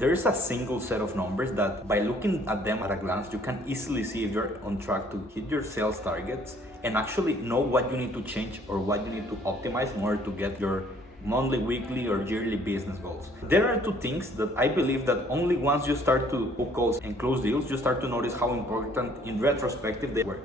There is a single set of numbers that by looking at them at a glance, you can easily see if you're on track to hit your sales targets and actually know what you need to change or what you need to optimize in order to get your monthly, weekly, or yearly business goals. There are two things that I believe that only once you start to book calls and close deals, you start to notice how important in retrospective they were.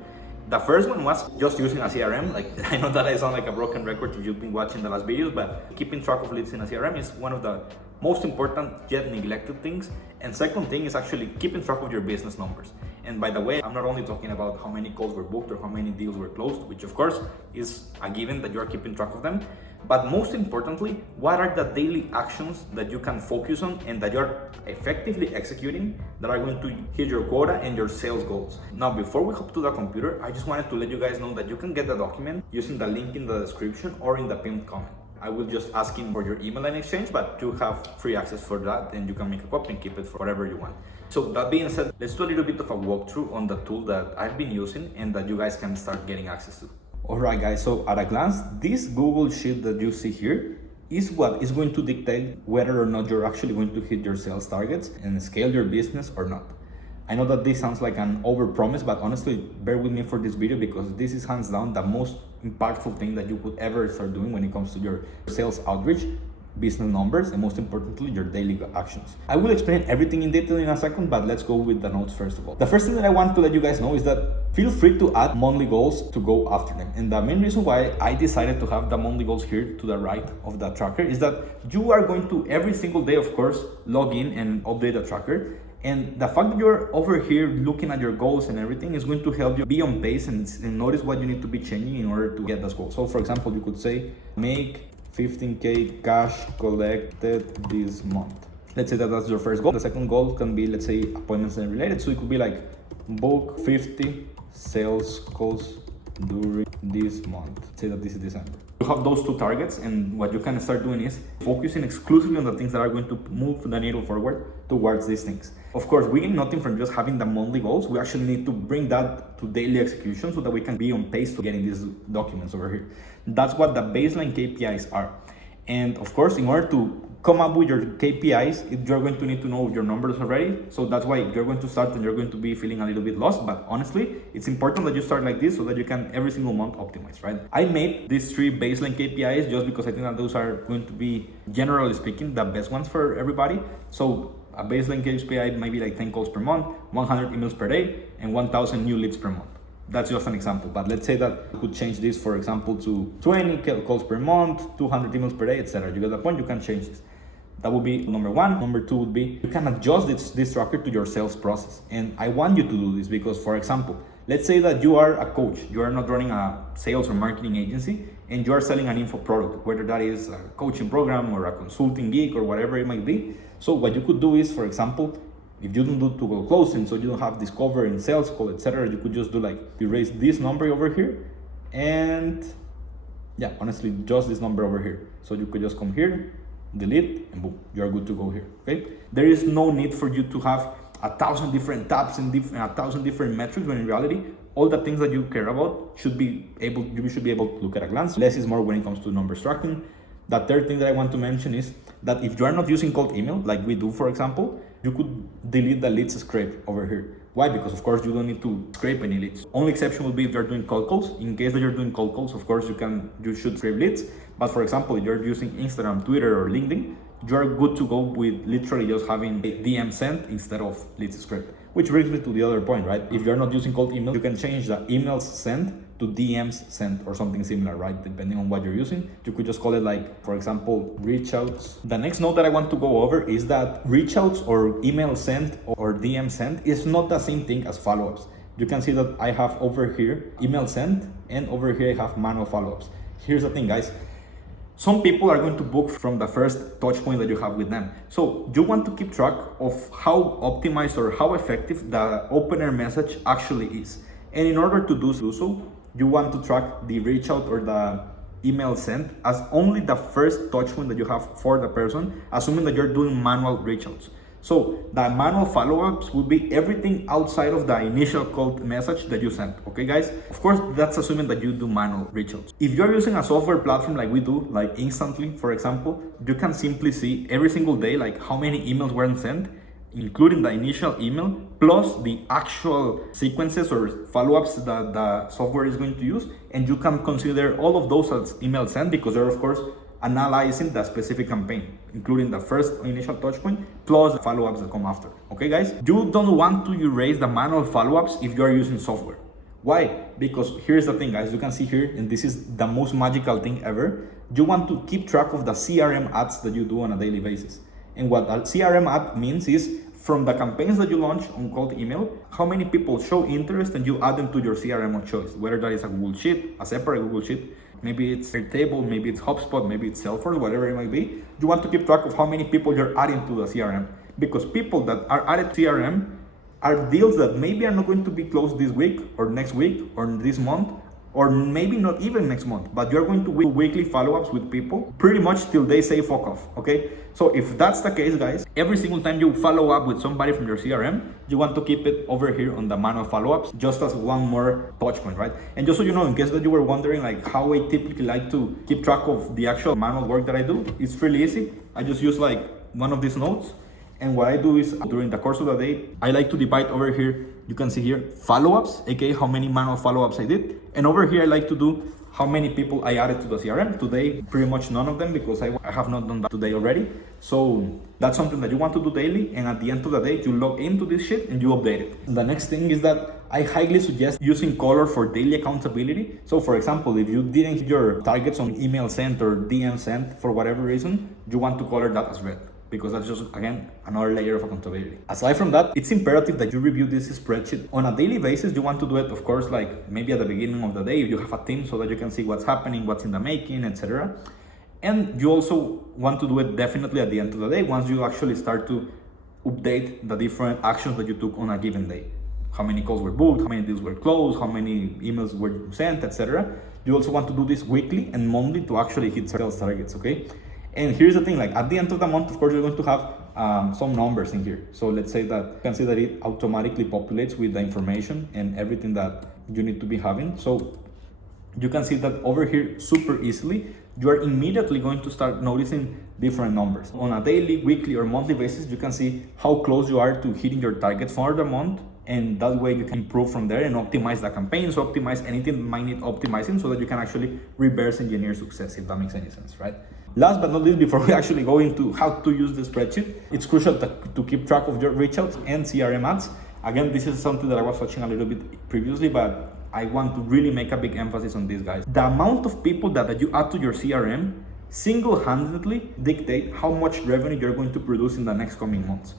The first one was just using a CRM. Like, I know that I sound like a broken record if you've been watching the last videos, but keeping track of leads in a CRM is one of the most important yet neglected things. And second thing is actually keeping track of your business numbers. And by the way, I'm not only talking about how many calls were booked or how many deals were closed, which of course is a given that you're keeping track of them, but most importantly, what are the daily actions that you can focus on and that you're effectively executing that are going to hit your quota and your sales goals. Now, before we hop to the computer, I just wanted to let you guys know that you can get the document using the link in the description or in the pinned comment. I will just ask for your email in exchange, but you have free access for that and you can make a copy and keep it for whatever you want. So that being said, let's do a little bit of a walkthrough on the tool that I've been using and that you guys can start getting access to. Alright guys, so at a glance, this Google Sheet that you see here is what is going to dictate whether or not you're actually going to hit your sales targets and scale your business or not. I know that this sounds like an overpromise, but honestly, bear with me for this video because this is hands down the most impactful thing that you could ever start doing when it comes to your sales outreach, business numbers, and most importantly, your daily actions. I will explain everything in detail in a second, but let's go with the notes first of all. The first thing that I want to let you guys know is that feel free to add monthly goals to go after them. And the main reason why I decided to have the monthly goals here to the right of the tracker is that you are going to every single day, of course, log in and update the tracker. And the fact that you're over here looking at your goals and everything is going to help you be on pace and notice what you need to be changing in order to get those goals. So for example, you could say, make 15K cash collected this month. Let's say that that's your first goal. The second goal can be, let's say, appointments and related. So it could be like book 50 sales calls during this month. Say that this is December. You have those two targets, and what you can start doing is focusing exclusively on the things that are going to move the needle forward towards these things. Of course, we gain nothing from just having the monthly goals. We actually need to bring that to daily execution so that we can be on pace to getting these documents over here. That's what the baseline KPIs are. And of course, in order to come up with your KPIs, you're going to need to know your numbers already. So that's why you're going to start and you're going to be feeling a little bit lost. But honestly, it's important that you start like this so that you can every single month optimize, right? I made these three baseline KPIs just because I think that those are going to be, generally speaking, the best ones for everybody. So a baseline KPI might be like 10 calls per month, 100 emails per day, and 1,000 new leads per month. That's just an example, but let's say that you could change this, for example, to 20 calls per month, 200 emails per day, etc. You get the point, you can change this. That would be number one. Number two would be, you can adjust this tracker to your sales process. And I want you to do this because, for example, let's say that you are a coach, you are not running a sales or marketing agency, and you are selling an info product, whether that is a coaching program or a consulting gig or whatever it might be. So what you could do is, for example, if you don't do to-go closing, so you don't have discovery and sales call, etc., you could just do like, erase this number over here, and yeah, honestly, just this number over here. So you could just come here, delete, and boom, you're good to go here, okay? There is no need for you to have 1,000 different tabs and 1,000 different metrics, when in reality, all the things that you care about you should be able to look at a glance. Less is more when it comes to numbers tracking. The third thing that I want to mention is that if you are not using cold email, like we do, for example, you could delete the leads scrape over here. Why? Because of course you don't need to scrape any leads. Only exception will be if you're doing cold calls. In case that you're doing cold calls, of course you should scrape leads. But for example, if you're using Instagram, Twitter, or LinkedIn, you're good to go with literally just having a DM sent instead of leads scrape. Which brings me to the other point, right? If you're not using cold email, you can change the emails sent to DMs sent or something similar, right? Depending on what you're using. You could just call it like, for example, reach outs. The next note that I want to go over is that reach outs or email sent or DM sent is not the same thing as follow-ups. You can see that I have over here email sent, and over here I have manual follow-ups. Here's the thing, guys. Some people are going to book from the first touch point that you have with them. So you want to keep track of how optimized or how effective the opener message actually is. And in order to do so, you want to track the reach out or the email sent as only the first touch point that you have for the person, assuming that you're doing manual reach outs. So the manual follow-ups will be everything outside of the initial cold message that you sent. Okay, guys? Of course, that's assuming that you do manual reach outs. If you're using a software platform like we do, like Instantly, for example, you can simply see every single day, like how many emails were sent, including the initial email, plus the actual sequences or follow-ups that the software is going to use. And you can consider all of those as email sent because they're, of course, analyzing the specific campaign, including the first initial touch point, plus the follow-ups that come after. Okay, guys? You don't want to erase the manual follow-ups if you are using software. Why? Because here's the thing, guys. You can see here, and this is the most magical thing ever. You want to keep track of the CRM ads that you do on a daily basis. And what a CRM ad means is from the campaigns that you launch on cold email, how many people show interest and you add them to your CRM of choice, whether that is a Google Sheet, a separate Google Sheet, maybe it's Airtable, maybe it's HubSpot, maybe it's Salesforce, whatever it might be. You want to keep track of how many people you're adding to the CRM, because people that are added to CRM are deals that maybe are not going to be closed this week or next week or this month, or maybe not even next month, but you're going to do weekly follow-ups with people pretty much till they say fuck off, okay? So if that's the case, guys, every single time you follow up with somebody from your CRM, you want to keep it over here on the manual follow-ups, just as one more touch point, right? And just so you know, in case that you were wondering like how I typically like to keep track of the actual manual work that I do, it's really easy. I just use like one of these notes. And what I do is during the course of the day, I like to divide over here. You can see here follow-ups, aka how many manual follow-ups I did. And over here, I like to do how many people I added to the CRM. Today, pretty much none of them because I have not done that today already. So that's something that you want to do daily. And at the end of the day, you log into this shit and you update it. The next thing is that I highly suggest using color for daily accountability. So for example, if you didn't hit your targets on email sent or DM sent for whatever reason, you want to color that as red, because that's just, again, another layer of accountability. Aside from that, it's imperative that you review this spreadsheet on a daily basis. You want to do it, of course, like maybe at the beginning of the day, if you have a team, so that you can see what's happening, what's in the making, etc. And you also want to do it definitely at the end of the day, once you actually start to update the different actions that you took on a given day. How many calls were booked, how many deals were closed, how many emails were sent, etc. You also want to do this weekly and monthly to actually hit sales targets, okay? And here's the thing, like at the end of the month, of course, you're going to have some numbers in here. So let's say that you can see that it automatically populates with the information and everything that you need to be having. So you can see that over here super easily, you are immediately going to start noticing different numbers. On a daily, weekly, or monthly basis, you can see how close you are to hitting your targets for the month. And that way you can improve from there and optimize the campaigns, optimize anything that might need optimizing so that you can actually reverse engineer success, if that makes any sense, right? Last but not least, before we actually go into how to use the spreadsheet, it's crucial to keep track of your reach outs and CRM ads. Again, this is something that I was touching a little bit previously, but I want to really make a big emphasis on this, guys. The amount of people that you add to your CRM single-handedly dictate how much revenue you're going to produce in the next coming months.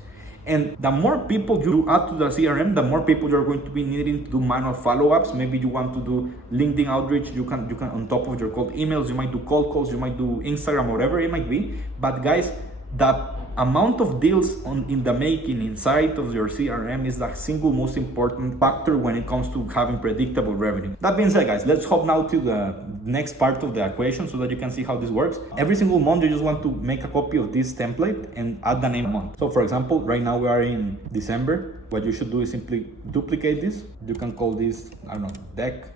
And the more people you add to the CRM, the more people you're going to be needing to do manual follow-ups. Maybe you want to do LinkedIn outreach. You can on top of your cold emails, you might do cold calls, you might do Instagram, whatever it might be. But guys, the amount of deals in the making inside of your CRM is the single most important factor when it comes to having predictable revenue. That being said, guys, let's hop now to the next part of the equation so that you can see how this works. Every single month, you just want to make a copy of this template and add the name month. So for example, right now we are in December. What you should do is simply duplicate this. You can call this, I don't know, deck.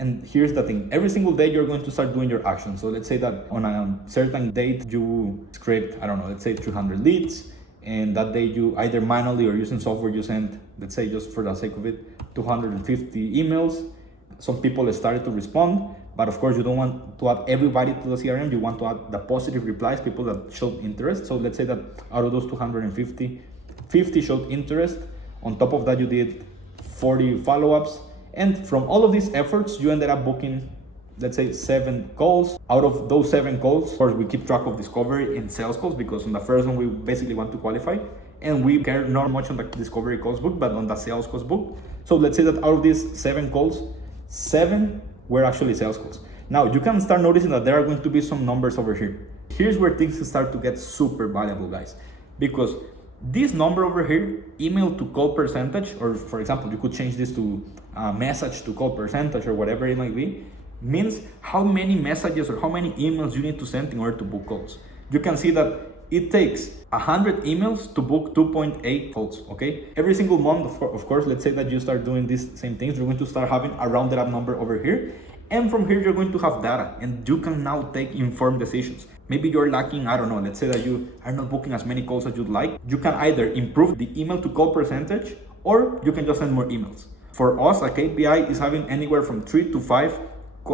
And here's the thing, every single day you're going to start doing your actions. So let's say that on a certain date you scraped, I don't know, let's say 300 leads, and that day you either manually or using software you sent, let's say just for the sake of it, 250 emails. Some people started to respond, but of course you don't want to add everybody to the CRM. You want to add the positive replies, people that showed interest. So let's say that out of those 250, 50 showed interest. On top of that, you did 40 follow-ups. And from all of these efforts, you ended up booking, let's say, 7 calls. Out of those 7 calls, of course, we keep track of discovery and sales calls, because on the first one, we basically want to qualify. And we care not much on the discovery calls book, but on the sales calls book. So let's say that out of these 7 calls, 7 were actually sales calls. Now, you can start noticing that there are going to be some numbers over here. Here's where things start to get super valuable, guys. Because this number over here, email to call percentage, or for example, you could change this to message to call percentage or whatever it might be, means how many messages or how many emails you need to send in order to book calls. You can see that it takes 100 emails to book 2.8 calls, okay? Every single month, of course, let's say that you start doing these same things, you're going to start having a rounded up number over here. And from here, you're going to have data and you can now take informed decisions. Maybe you're lacking, I don't know, let's say that you are not booking as many calls as you'd like. You can either improve the email to call percentage or you can just send more emails. For us, a KPI is having anywhere from 3 to 5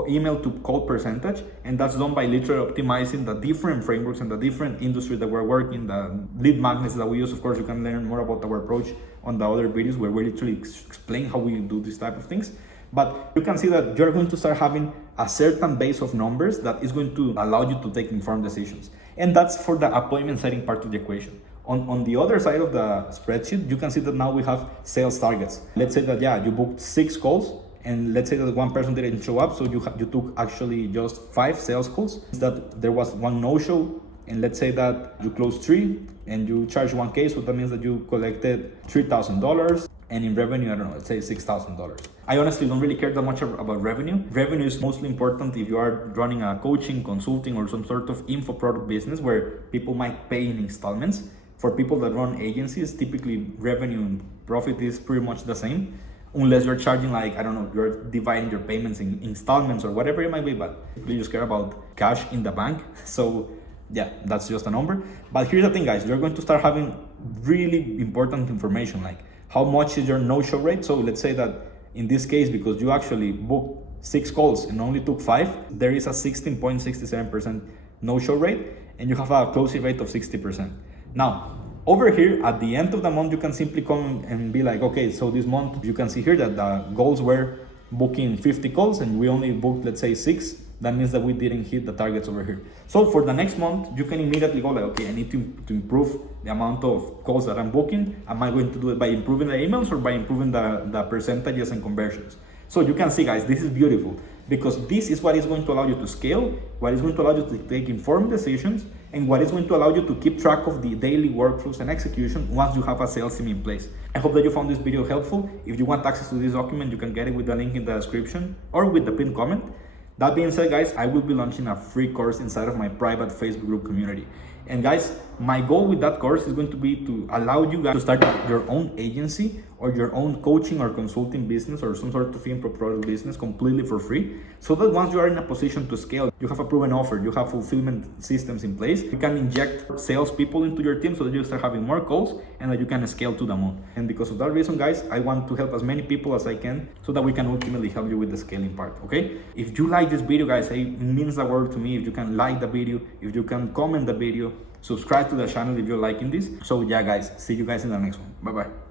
email to call percentage, and that's done by literally optimizing the different frameworks and the different industries that we're working, the lead magnets that we use. Of course, you can learn more about our approach on the other videos where we literally explain how we do this type of things. But you can see that you're going to start having a certain base of numbers that is going to allow you to take informed decisions. And that's for the appointment setting part of the equation. On the other side of the spreadsheet, you can see that now we have sales targets. Let's say that, you booked 6 calls, and let's say that one person didn't show up, so you took actually just 5 sales calls. That there was 1 no-show, and let's say that you closed 3 and you charged 1K, so that means that you collected $3,000, and in revenue, I don't know, let's say $6,000. I honestly don't really care that much about revenue. Revenue is mostly important if you are running a coaching, consulting, or some sort of info product business where people might pay in installments. For people that run agencies, typically revenue and profit is pretty much the same, unless you're charging, like, I don't know, you're dividing your payments in installments or whatever it might be, but you just care about cash in the bank. So yeah, that's just a number. But here's the thing, guys, you're going to start having really important information, like how much is your no-show rate. So let's say that in this case, because you actually booked 6 calls and only took 5, there is a 16.67% no-show rate, and you have a closing rate of 60%. Now, over here at the end of the month, you can simply come and be like, okay, so this month you can see here that the goals were booking 50 calls and we only booked, let's say, 6. That means that we didn't hit the targets over here. So for the next month, you can immediately go like, okay, I need to improve the amount of calls that I'm booking. Am I going to do it by improving the emails or by improving the percentages and conversions? So you can see, guys, this is beautiful because this is what is going to allow you to scale, what is going to allow you to take informed decisions, and what is going to allow you to keep track of the daily workflows and execution once you have a sales team in place. I hope that you found this video helpful. If you want access to this document, you can get it with the link in the description or with the pinned comment. That being said, guys, I will be launching a free course inside of my private Facebook group community. And guys, my goal with that course is going to be to allow you guys to start your own agency or your own coaching or consulting business or some sort of info product business completely for free. So that once you are in a position to scale, you have a proven offer, you have fulfillment systems in place, you can inject salespeople into your team so that you start having more calls and that you can scale to the moon. And because of that reason, guys, I want to help as many people as I can so that we can ultimately help you with the scaling part, okay? If you like this video, guys, it means the world to me. If you can like the video, if you can comment the video, subscribe to the channel if you're liking this. So yeah, guys, see you guys in the next one. Bye-bye.